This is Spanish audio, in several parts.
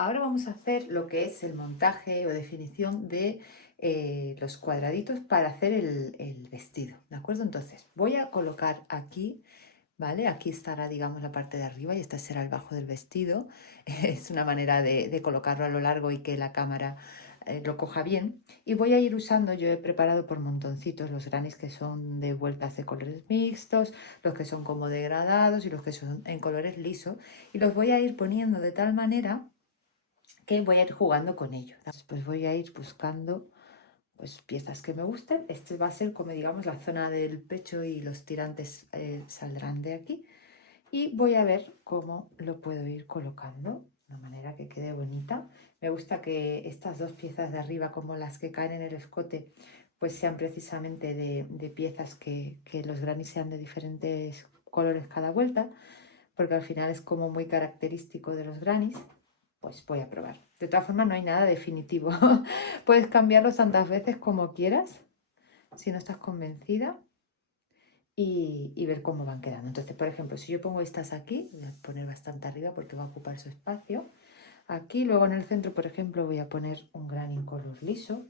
Ahora vamos a hacer lo que es el montaje o definición de los cuadraditos para hacer el vestido, ¿de acuerdo? Entonces voy a colocar aquí, ¿vale? Aquí estará, digamos, la parte de arriba y esta será el bajo del vestido. Es una manera de colocarlo a lo largo y que la cámara lo coja bien. Y voy a ir usando, yo he preparado por montoncitos los granis que son de vueltas de colores mixtos, los que son como degradados y los que son en colores lisos. Y los voy a ir poniendo de tal manera que voy a ir jugando con ello. Después voy a ir buscando pues, piezas que me gusten. Este va a ser como digamos la zona del pecho y los tirantes saldrán de aquí. Y voy a ver cómo lo puedo ir colocando de una manera que quede bonita. Me gusta que estas dos piezas de arriba, como las que caen en el escote, pues sean precisamente de piezas que los granis sean de diferentes colores cada vuelta, porque al final es como muy característico de los granis. Pues voy a probar. De todas formas, no hay nada definitivo. Puedes cambiarlos tantas veces como quieras, si no estás convencida, y ver cómo van quedando. Entonces, por ejemplo, si yo pongo estas aquí, voy a poner bastante arriba porque va a ocupar su espacio. Aquí, luego en el centro, por ejemplo, voy a poner un gran color liso.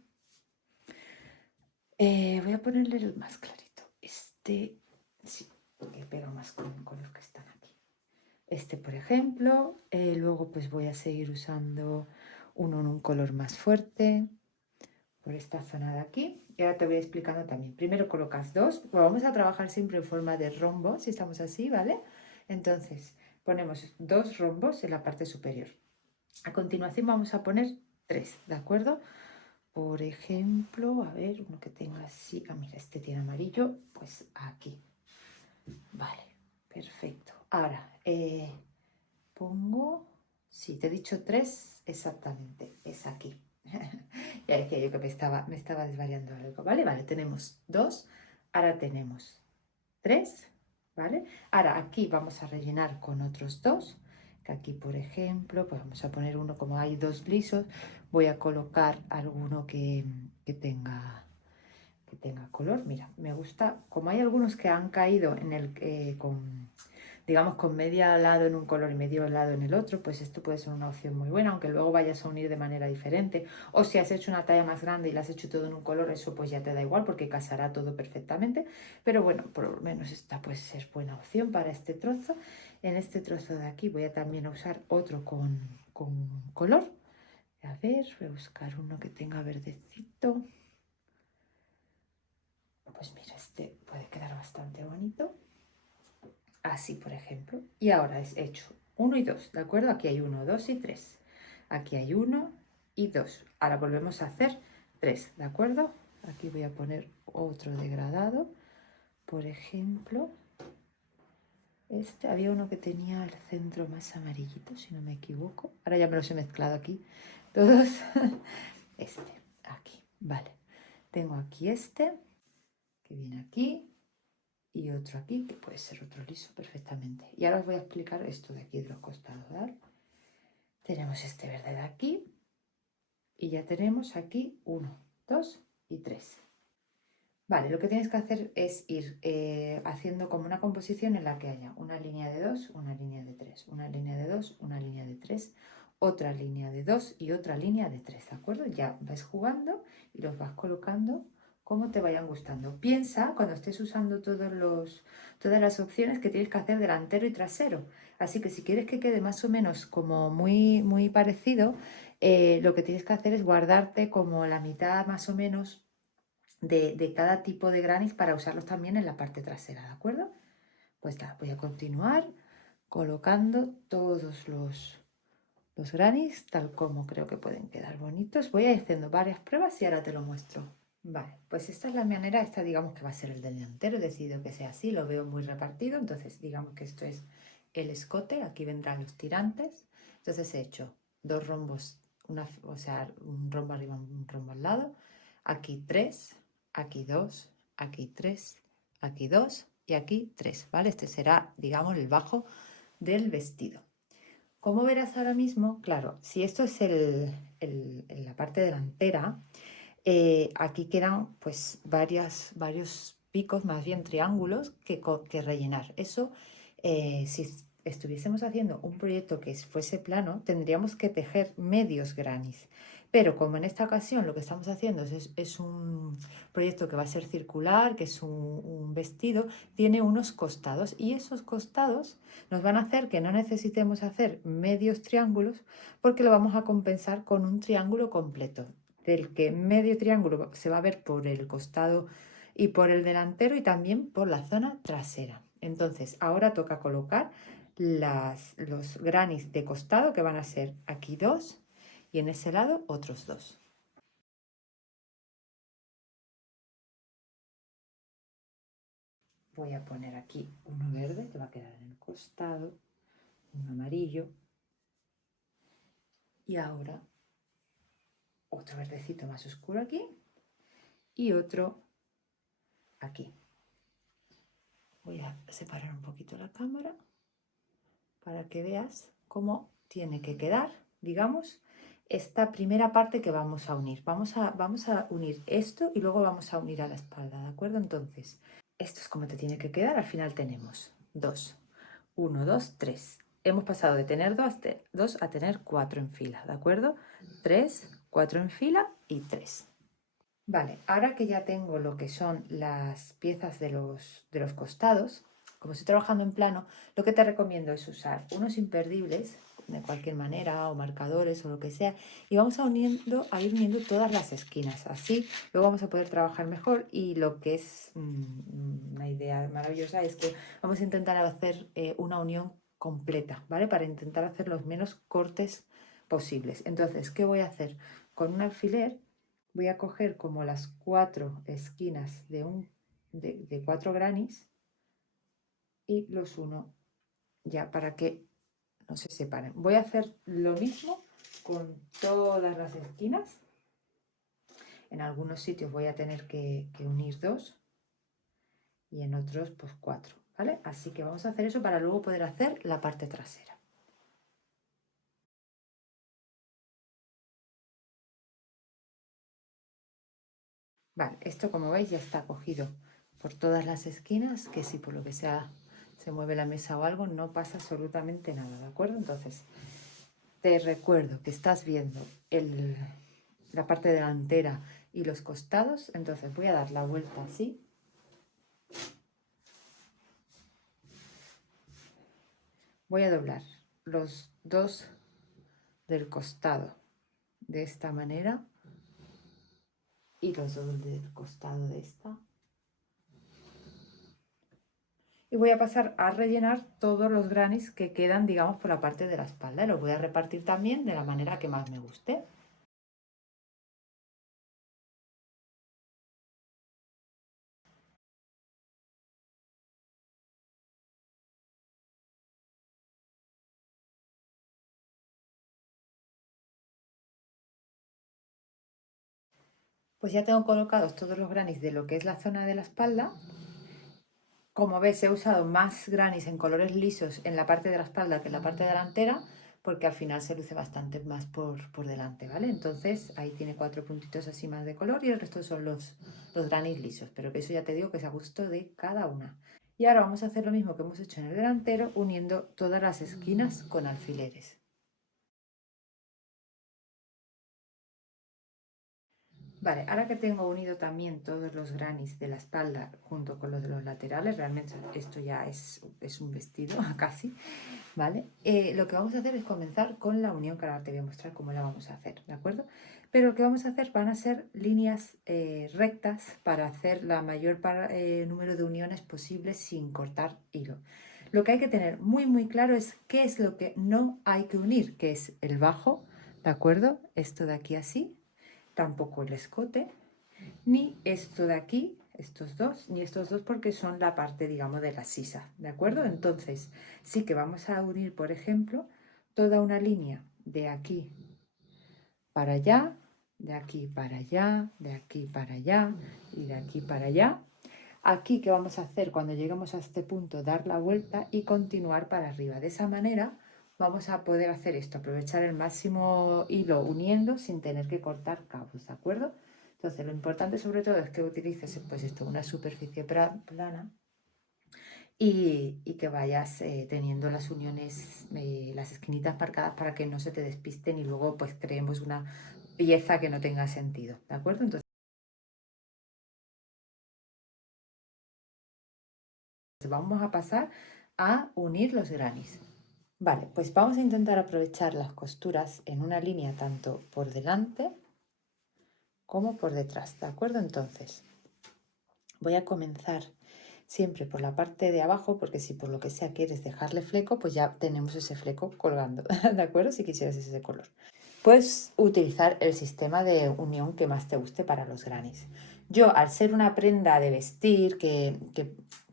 Voy a ponerle el más clarito. Este, sí, que pega más con los que están aquí. Este, por ejemplo, luego pues voy a seguir usando uno en un color más fuerte por esta zona de aquí. Y ahora te voy explicando también. Primero colocas dos, pues vamos a trabajar siempre en forma de rombo, si estamos así, ¿vale? Entonces, ponemos dos rombos en la parte superior. A continuación vamos a poner tres, ¿de acuerdo? Por ejemplo, a ver, uno que tenga así, mira, este tiene amarillo, pues aquí. Vale, perfecto. Ahora, pongo, sí, te he dicho tres exactamente, es aquí. Ya decía yo que me estaba desvariando algo, ¿vale? Vale, tenemos dos, ahora tenemos tres, ¿vale? Ahora aquí vamos a rellenar con otros dos, que aquí por ejemplo, pues vamos a poner uno, como hay dos lisos, voy a colocar alguno que tenga color. Mira, me gusta, como hay algunos que han caído en el, digamos, con media lado en un color y medio lado en el otro, pues esto puede ser una opción muy buena, aunque luego vayas a unir de manera diferente. O si has hecho una talla más grande y la has hecho todo en un color, eso pues ya te da igual porque casará todo perfectamente. Pero bueno, por lo menos esta puede ser buena opción para este trozo. En este trozo de aquí voy a también usar otro con color. A ver, voy a buscar uno que tenga verdecito. Pues mira, este puede quedar bastante bonito. Así, por ejemplo. Y ahora es hecho 1 y 2, ¿de acuerdo? Aquí hay 1, 2 y 3. Aquí hay 1 y 2. Ahora volvemos a hacer 3, ¿de acuerdo? Aquí voy a poner otro degradado. Por ejemplo, este había uno que tenía el centro más amarillito, si no me equivoco. Ahora ya me los he mezclado aquí. Todos. Este, aquí, vale. Tengo aquí este, que viene aquí, y otro aquí, que puede ser otro liso perfectamente. Y ahora os voy a explicar esto de aquí de los costados, ¿vale? Tenemos este verde de aquí y ya tenemos aquí 1, 2 y 3. Vale, lo que tienes que hacer es ir haciendo como una composición en la que haya una línea de 2, una línea de 3, una línea de 2, una línea de 3, otra línea de 2 y otra línea de 3, ¿de acuerdo? Ya vas jugando y los vas colocando como te vayan gustando. Piensa cuando estés usando todas las opciones que tienes que hacer delantero y trasero. Así que si quieres que quede más o menos como muy, muy parecido, lo que tienes que hacer es guardarte como la mitad más o menos de cada tipo de granis para usarlos también en la parte trasera, ¿de acuerdo? Pues ya, voy a continuar colocando todos los granis tal como creo que pueden quedar bonitos. Voy a ir haciendo varias pruebas y ahora te lo muestro. Vale, pues esta es la manera, esta digamos que va a ser el delantero, he decidido que sea así, lo veo muy repartido, entonces digamos que esto es el escote, aquí vendrán los tirantes, entonces he hecho dos rombos, o sea, un rombo arriba, un rombo al lado, aquí tres, aquí dos, aquí tres, aquí dos y aquí tres, ¿vale? Este será, digamos, el bajo del vestido. Como verás ahora mismo, claro, si esto es la parte delantera, aquí quedan pues varios picos, más bien triángulos, que rellenar. Eso, si estuviésemos haciendo un proyecto que fuese plano, tendríamos que tejer medios grannies. Pero como en esta ocasión lo que estamos haciendo es un proyecto que va a ser circular, que es un vestido, tiene unos costados y esos costados nos van a hacer que no necesitemos hacer medios triángulos porque lo vamos a compensar con un triángulo completo, del que medio triángulo se va a ver por el costado y por el delantero y también por la zona trasera. Entonces ahora toca colocar los grannies de costado, que van a ser aquí 2 y en ese lado otros 2. Voy a poner aquí uno verde que va a quedar en el costado, uno amarillo y ahora otro verdecito más oscuro aquí y otro aquí. Voy a separar un poquito la cámara para que veas cómo tiene que quedar, digamos, esta primera parte que vamos a unir. Vamos a unir esto y luego vamos a unir a la espalda, ¿de acuerdo? Entonces, esto es como te tiene que quedar. Al final tenemos 2, 1, 2, 3. Hemos pasado de tener 2 a tener 4 en fila, ¿de acuerdo? 3, 4 en fila y 3. Vale, ahora que ya tengo lo que son las piezas de los costados, como estoy trabajando en plano, lo que te recomiendo es usar unos imperdibles de cualquier manera o marcadores o lo que sea y vamos a ir uniendo todas las esquinas. Así luego vamos a poder trabajar mejor y lo que es una idea maravillosa es que vamos a intentar hacer una unión completa, ¿vale? Para intentar hacer los menos cortes posibles. Entonces, ¿qué voy a hacer? Con un alfiler voy a coger como las 4 esquinas de 4 grannies y los uno ya para que no se separen. Voy a hacer lo mismo con todas las esquinas. En algunos sitios voy a tener que unir 2 y en otros pues 4, ¿vale? Así que vamos a hacer eso para luego poder hacer la parte trasera. Vale, esto como veis ya está cogido por todas las esquinas, que si por lo que sea se mueve la mesa o algo, no pasa absolutamente nada, ¿de acuerdo? Entonces, te recuerdo que estás viendo la parte delantera y los costados, entonces voy a dar la vuelta así. Voy a doblar los 2 del costado de esta manera y los 2 del costado de esta. Y voy a pasar a rellenar todos los grannies que quedan, digamos, por la parte de la espalda. Y los voy a repartir también de la manera que más me guste. Pues ya tengo colocados todos los grannies de lo que es la zona de la espalda. Como ves, he usado más grannies en colores lisos en la parte de la espalda que en la parte delantera, porque al final se luce bastante más por delante, ¿vale? Entonces ahí tiene 4 puntitos así más de color y el resto son los grannies lisos, pero que eso ya te digo que es a gusto de cada una. Y ahora vamos a hacer lo mismo que hemos hecho en el delantero, uniendo todas las esquinas con alfileres. Vale, ahora que tengo unido también todos los grannies de la espalda junto con los de los laterales, realmente esto ya es un vestido casi, ¿vale? Lo que vamos a hacer es comenzar con la unión, que ahora te voy a mostrar cómo la vamos a hacer, ¿de acuerdo? Pero lo que vamos a hacer van a ser líneas rectas para hacer la mayor número de uniones posibles sin cortar hilo. Lo que hay que tener muy claro es qué es lo que no hay que unir, que es el bajo, ¿de acuerdo? Esto de aquí así, tampoco el escote, ni esto de aquí, estos dos, ni estos dos porque son la parte, digamos, de la sisa, ¿de acuerdo? Entonces, sí que vamos a unir, por ejemplo, toda una línea de aquí para allá, de aquí para allá, de aquí para allá y de aquí para allá. Aquí, ¿qué vamos a hacer cuando lleguemos a este punto? Dar la vuelta y continuar para arriba. De esa manera vamos a poder hacer esto, aprovechar el máximo hilo uniendo sin tener que cortar cabos, ¿de acuerdo? Entonces, lo importante sobre todo es que utilices pues esto, una superficie plana y que vayas teniendo las uniones, las esquinitas marcadas para que no se te despisten y luego pues creemos una pieza que no tenga sentido, ¿de acuerdo? Entonces vamos a pasar a unir los granis. Vale, pues vamos a intentar aprovechar las costuras en una línea tanto por delante como por detrás, ¿de acuerdo? Entonces voy a comenzar siempre por la parte de abajo, porque si por lo que sea quieres dejarle fleco, pues ya tenemos ese fleco colgando, ¿de acuerdo? Si quisieras ese color. Puedes utilizar el sistema de unión que más te guste para los granis. Yo, al ser una prenda de vestir,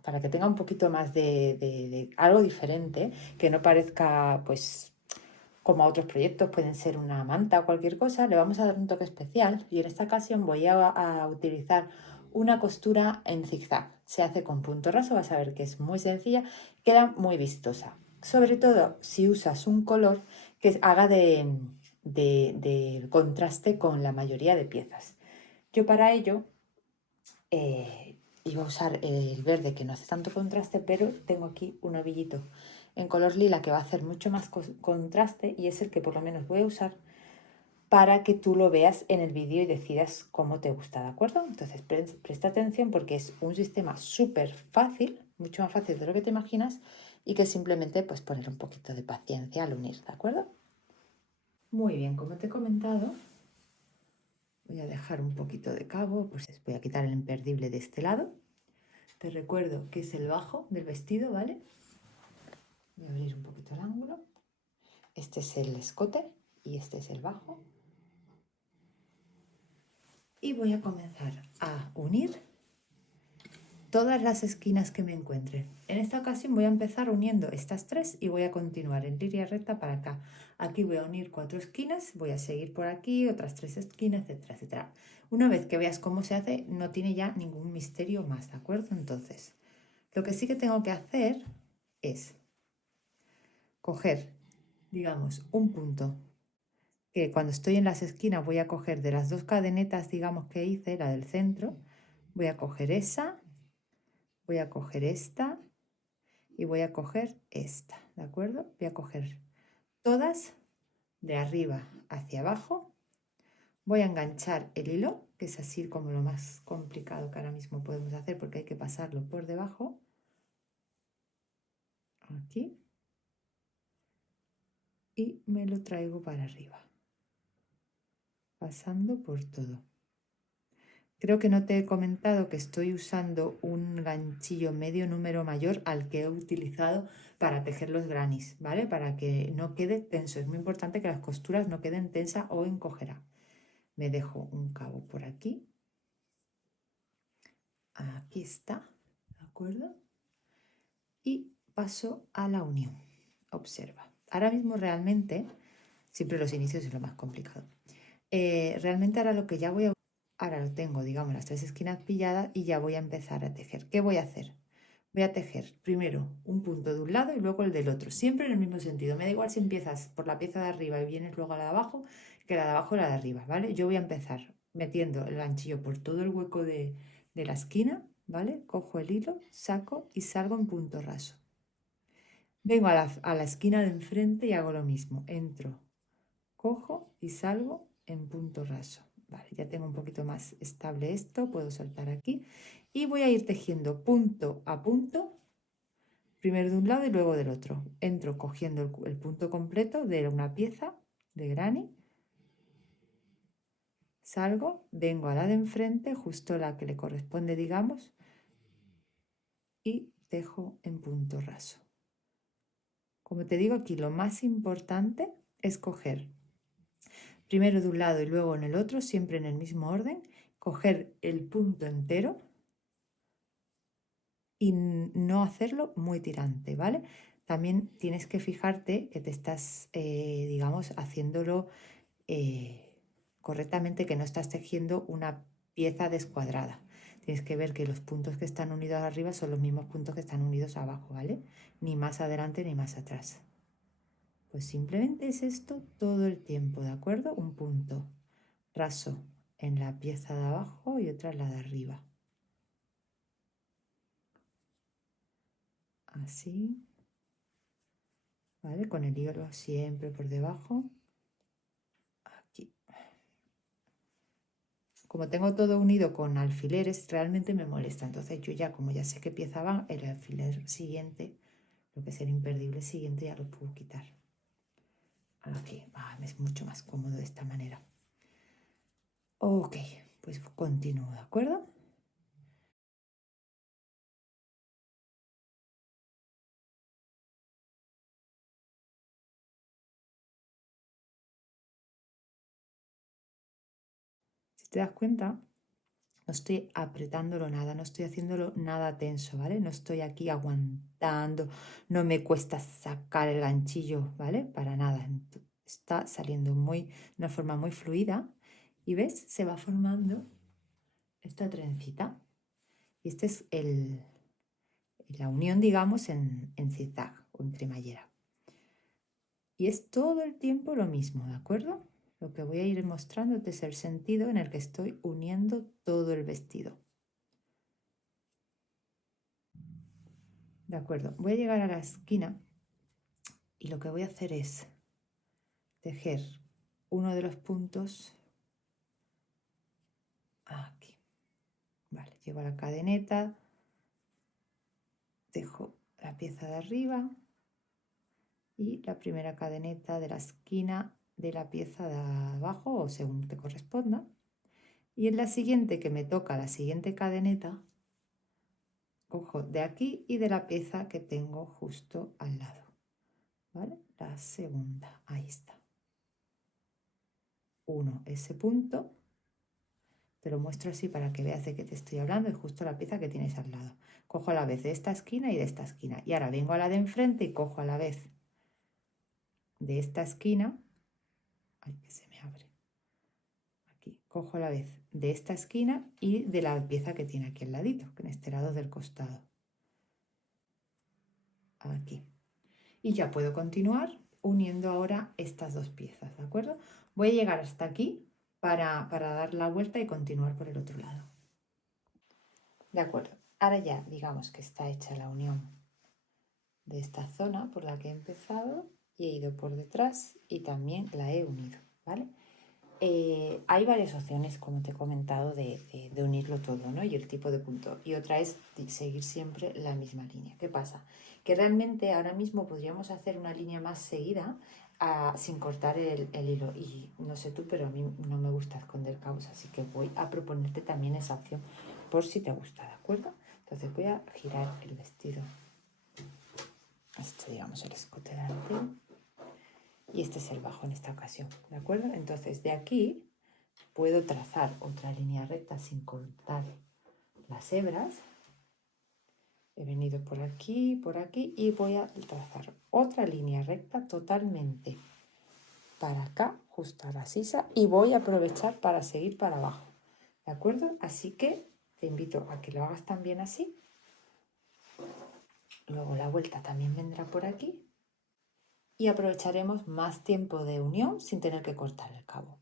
para que tenga un poquito más de algo diferente, que no parezca pues como a otros proyectos, pueden ser una manta o cualquier cosa, le vamos a dar un toque especial y en esta ocasión voy a utilizar una costura en zigzag. Se hace con punto raso, vas a ver que es muy sencilla, queda muy vistosa. Sobre todo si usas un color que haga de contraste con la mayoría de piezas. Yo para ello iba a usar el verde que no hace tanto contraste, pero tengo aquí un ovillito en color lila que va a hacer mucho más contraste y es el que por lo menos voy a usar para que tú lo veas en el vídeo y decidas cómo te gusta, ¿de acuerdo? Entonces presta atención porque es un sistema súper fácil, mucho más fácil de lo que te imaginas y que simplemente pues poner un poquito de paciencia al unir, ¿de acuerdo? Muy bien, como te he comentado, voy a dejar un poquito de cabo, pues voy a quitar el imperdible de este lado. Te recuerdo que es el bajo del vestido, ¿vale? Voy a abrir un poquito el ángulo. Este es el escote y este es el bajo. Y voy a comenzar a unir todas las esquinas que me encuentre. En esta ocasión voy a empezar uniendo estas tres y voy a continuar en línea recta para acá. Aquí voy a unir 4 esquinas, voy a seguir por aquí, otras 3 esquinas, etcétera, etcétera. Una vez que veas cómo se hace, no tiene ya ningún misterio más, ¿de acuerdo? Entonces, lo que sí que tengo que hacer es coger, digamos, un punto que cuando estoy en las esquinas voy a coger de las 2 cadenetas, digamos, que hice, la del centro, voy a coger esa, voy a coger esta y voy a coger esta, ¿de acuerdo? Voy a coger todas de arriba hacia abajo, voy a enganchar el hilo, que es así como lo más complicado que ahora mismo podemos hacer porque hay que pasarlo por debajo, aquí, y me lo traigo para arriba, pasando por todo. Creo que no te he comentado que estoy usando un ganchillo medio número mayor al que he utilizado para tejer los granis, ¿vale? Para que no quede tenso. Es muy importante que las costuras no queden tensas o encogerá. Me dejo un cabo por aquí. Aquí está, ¿de acuerdo? Y paso a la unión. Observa. Ahora mismo realmente, siempre los inicios es lo más complicado. Realmente ahora lo que ya voy a... Ahora lo tengo, digamos, las 3 esquinas pilladas y ya voy a empezar a tejer. ¿Qué voy a hacer? Voy a tejer primero un punto de un lado y luego el del otro, siempre en el mismo sentido. Me da igual si empiezas por la pieza de arriba y vienes luego a la de abajo, que la de abajo y la de arriba, ¿vale? Yo voy a empezar metiendo el ganchillo por todo el hueco de la esquina, ¿vale? Cojo el hilo, saco y salgo en punto raso. Vengo a la esquina de enfrente y hago lo mismo. Entro, cojo y salgo en punto raso. Vale, ya tengo un poquito más estable esto, puedo soltar aquí y voy a ir tejiendo punto a punto, primero de un lado y luego del otro. Entro cogiendo el punto completo de una pieza de granny, salgo, vengo a la de enfrente, justo la que le corresponde, digamos, y tejo en punto raso. Como te digo aquí, lo más importante es coger primero de un lado y luego en el otro, siempre en el mismo orden, coger el punto entero y no hacerlo muy tirante, ¿vale? También tienes que fijarte que te estás, digamos, haciéndolo correctamente, que no estás tejiendo una pieza descuadrada. Tienes que ver que los puntos que están unidos arriba son los mismos puntos que están unidos abajo, ¿vale? Ni más adelante ni más atrás. Pues simplemente es esto todo el tiempo, ¿de acuerdo? Un punto raso en la pieza de abajo y otra en la de arriba. así, ¿vale? Con el hilo siempre por debajo, aquí. Como tengo todo unido con alfileres, realmente me molesta, entonces yo ya, como ya sé qué pieza va, el alfiler siguiente, lo que es el imperdible siguiente, ya lo puedo quitar. Aquí, es mucho más cómodo de esta manera. Ok, pues continúo, ¿de acuerdo? Si te das cuenta, no estoy apretándolo nada, no estoy haciéndolo nada tenso, ¿vale? No estoy aquí aguantando, no me cuesta sacar el ganchillo, ¿vale? Para nada. Está saliendo de una forma muy fluida y ves, se va formando esta trencita. Y este es la unión, digamos, en zigzag o en cremallera. Y es todo el tiempo lo mismo, ¿de acuerdo? Lo que voy a ir mostrándote es el sentido en el que estoy uniendo todo el vestido. De acuerdo, voy a llegar a la esquina y lo que voy a hacer es tejer uno de los puntos aquí. Vale, llego a la cadeneta, dejo la pieza de arriba y la primera cadeneta de la esquina de la pieza de abajo o según te corresponda. Y en la siguiente que me toca la siguiente cadeneta, cojo de aquí y de la pieza que tengo justo al lado. ¿Vale? La segunda, ahí está. Uno, ese punto. Te lo muestro así para que veas de qué te estoy hablando. Es justo la pieza que tienes al lado. Cojo a la vez de esta esquina y de esta esquina. Y ahora vengo a la de enfrente y cojo a la vez de esta esquina. Ay, que se me abre. Aquí. Cojo a la vez de esta esquina y de la pieza que tiene aquí al ladito, que en este lado del costado. Aquí. Y ya puedo continuar uniendo ahora estas dos piezas, ¿de acuerdo? Voy a llegar hasta aquí para dar la vuelta y continuar por el otro lado. De acuerdo, ahora ya digamos que está hecha la unión de esta zona por la que he empezado y he ido por detrás y también la he unido, ¿vale? Hay varias opciones, como te he comentado, de unirlo todo, ¿no? Y el tipo de punto. Y otra es seguir siempre la misma línea. ¿Qué pasa? Que realmente ahora mismo podríamos hacer una línea más seguida sin cortar el hilo. Y no sé tú, pero a mí no me gusta esconder cabos, así que voy a proponerte también esa opción por si te gusta, ¿de acuerdo? Entonces voy a girar el vestido. Este, digamos, el escote delantero. Y este es el bajo en esta ocasión, ¿de acuerdo? Entonces de aquí puedo trazar otra línea recta sin cortar las hebras. He venido por aquí y voy a trazar otra línea recta totalmente para acá, justo a la sisa, y voy a aprovechar para seguir para abajo, ¿de acuerdo? Así que te invito a que lo hagas también así. Luego la vuelta también vendrá por aquí y aprovecharemos más tiempo de unión sin tener que cortar el cabo.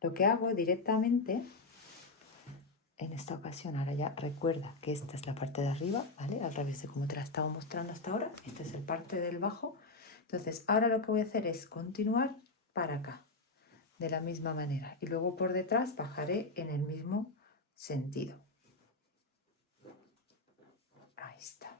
Lo que hago directamente en esta ocasión, ahora ya recuerda que esta es la parte de arriba, ¿vale? Al revés de como te la estaba mostrando hasta ahora. Este es el parte del bajo. Entonces, ahora lo que voy a hacer es continuar para acá, de la misma manera. Y luego por detrás bajaré en el mismo sentido. Ahí está.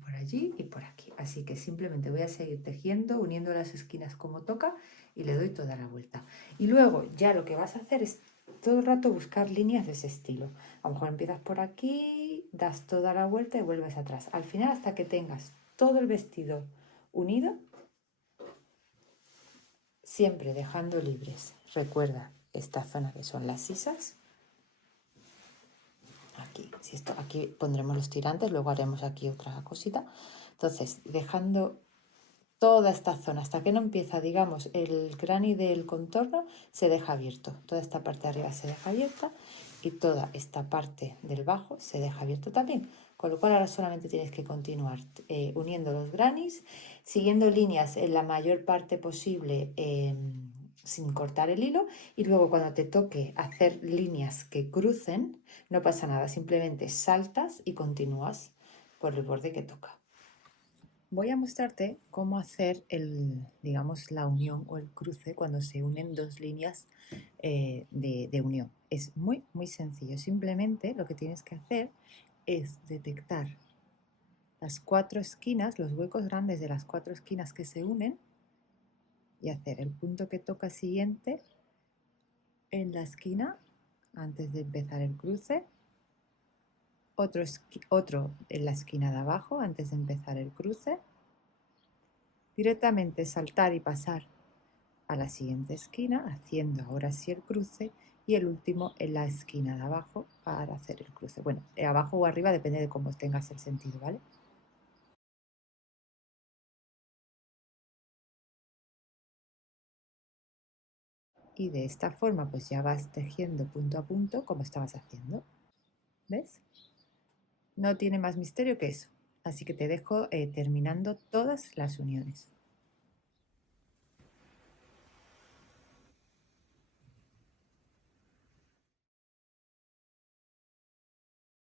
Por allí y por aquí. Así que simplemente voy a seguir tejiendo, uniendo las esquinas como toca y le doy toda la vuelta. Y luego ya lo que vas a hacer es todo el rato buscar líneas de ese estilo. A lo mejor empiezas por aquí, das toda la vuelta y vuelves atrás. Al final, hasta que tengas todo el vestido unido, siempre dejando libres. Recuerda esta zona que son las sisas. Aquí, aquí pondremos los tirantes, luego haremos aquí otra cosita. Entonces, dejando toda esta zona, hasta que no empieza, digamos, el granny del contorno, se deja abierto. Toda esta parte de arriba se deja abierta y toda esta parte del bajo se deja abierto también. Con lo cual ahora solamente tienes que continuar uniendo los grannies, siguiendo líneas en la mayor parte posible sin cortar el hilo, y luego cuando te toque hacer líneas que crucen, no pasa nada, simplemente saltas y continúas por el borde que toca. Voy a mostrarte cómo hacer digamos, la unión o el cruce cuando se unen dos líneas de unión. Es muy, muy sencillo. Simplemente lo que tienes que hacer es detectar las 4 esquinas, los huecos grandes de las 4 esquinas que se unen, y hacer el punto que toca siguiente en la esquina antes de empezar el cruce, otro en la esquina de abajo antes de empezar el cruce, directamente saltar y pasar a la siguiente esquina haciendo ahora sí el cruce, y el último en la esquina de abajo para hacer el cruce. Bueno, abajo o arriba depende de cómo tengas el sentido, ¿vale? Y de esta forma pues ya vas tejiendo punto a punto como estabas haciendo. ¿Ves? No tiene más misterio que eso. Así que te dejo terminando todas las uniones.